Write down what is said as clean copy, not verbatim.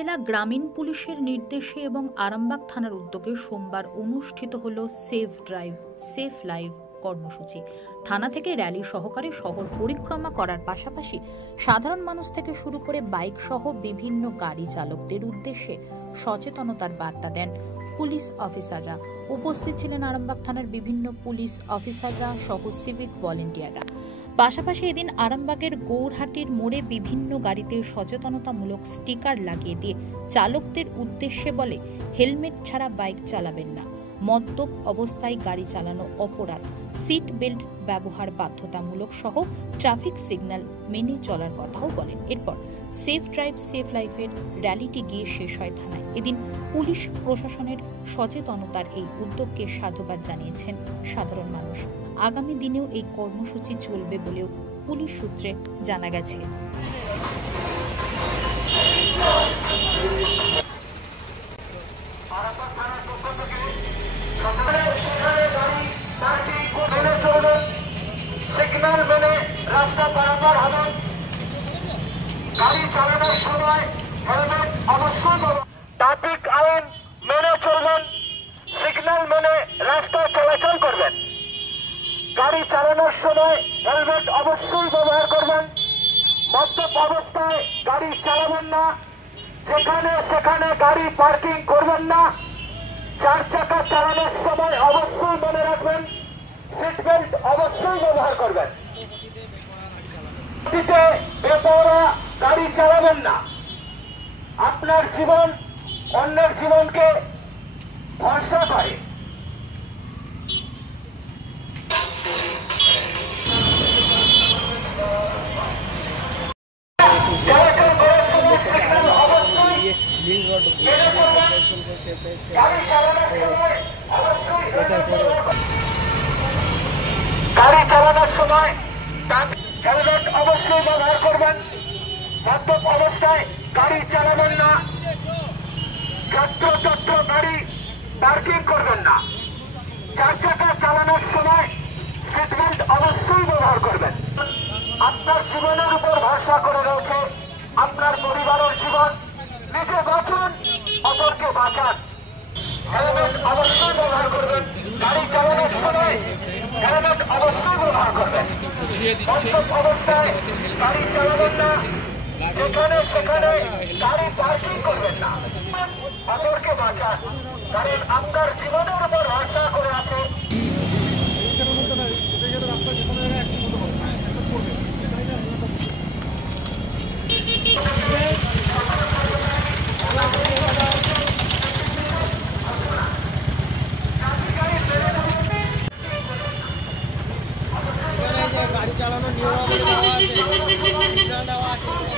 জেলা গ্রামীণ পুলিশের নির্দেশে এবং আরামবাগ থানার উদ্যোগে সোমবার অনুষ্ঠিত হল সেফ ড্রাইভ সেফ লাইভ কর্মসূচি। থানা থেকে র্যালি সহকারে শহর পরিক্রমা করার পাশাপাশি সাধারণ মানুষ থেকে শুরু করে বাইক সহ বিভিন্ন গাড়ি চালকদের উদ্দেশ্যে সচেতনতার বার্তা দেন পুলিশ অফিসাররা। উপস্থিত ছিলেন আরামবাগ থানার বিভিন্ন পুলিশ অফিসাররা সহ সিভিক ভলেন্টিয়াররা। পাশাপাশি এদিন আরামবাগের গৌরহাটির মোড়ে বিভিন্ন গাড়িতে সচেতনতামূলক স্টিকার লাগিয়ে দিয়ে চালকদের উদ্দেশ্যে বলে, হেলমেট ছাড়া বাইক চালাবেন না, মদ্যপ অবস্থায় গাড়ি চালানো অপরাধ, সিট বেল্ট ব্যবহার বাধ্যতামূলক সহ ট্রাফিক সিগন্যাল মেনে চলার কথাও বলেন। এরপর সেফ ড্রাইভ সেফ লাইফের র্যালিটি গিয়ে শেষ হয় থানায়। এদিন পুলিশ প্রশাসনের সচেতনতার এই উদ্যোগকে সাধুবাদ জানিয়েছেন সাধারণ মানুষ। আগামী দিনেও এই কর্মসূচি চলবে বলেও পুলিশ সূত্রে জানা গেছে। সিগন্যাল মেনে রাস্তা পারাপার হবেন। গাড়ি চালানোর সময় হেলমেট অবশ্যই ট্রাফিক আইন মেনে চলবেন, সিগন্যাল মেনে রাস্তা চলাচল করবেন। গাড়ি চালানোর সময় হেলমেট অবশ্যই ব্যবহার করবেন। মদ্যপ অবস্থায় গাড়ি চালাবেন না, যেখানে সেখানে গাড়ি পার্কিং করবেন না। চার চাকা চালানোর সময় অবশ্যই মনে রাখবেন সিট বেল্ট অবশ্যই ব্যবহার করবেন। বেপরোয়া গাড়ি চালাবেন না। আপনার জীবন অন্যের জীবনকে ভরসা করে। গাড়ি চালানোর সময় হেলমেট অবশ্যই ব্যবহার করবেন। মদ্যপ অবস্থায় গাড়ি চালাবেন না। যত্র গাড়ি পার্কিং করবেন না। চার চাকা চালানোর সময় সিট বেল্ট অবশ্যই ব্যবহার করবেন। আপনার জীবনের উপর ভরসা করে রয়েছে আপনার পরিবারের জীবন। নিজে বাঁচুন, অপরকে বাঁচান। হেলমেট অবশ্যই ব্যবহার করবেন। গাড়ি চালানোর সময় হেলমেট অবশ্যই ব্যবহার করবেন। মদ্যপ অবস্থায় গাড়ি চালাবেন না, যেখানে সেখানে গাড়ি পার্কিং করবেন না। অপরকে বাঁচান, কারণ আপনার জীবনের উপর ভরসা করে আছে। গাড়ি চালানো নিয়ম দেওয়া আছে।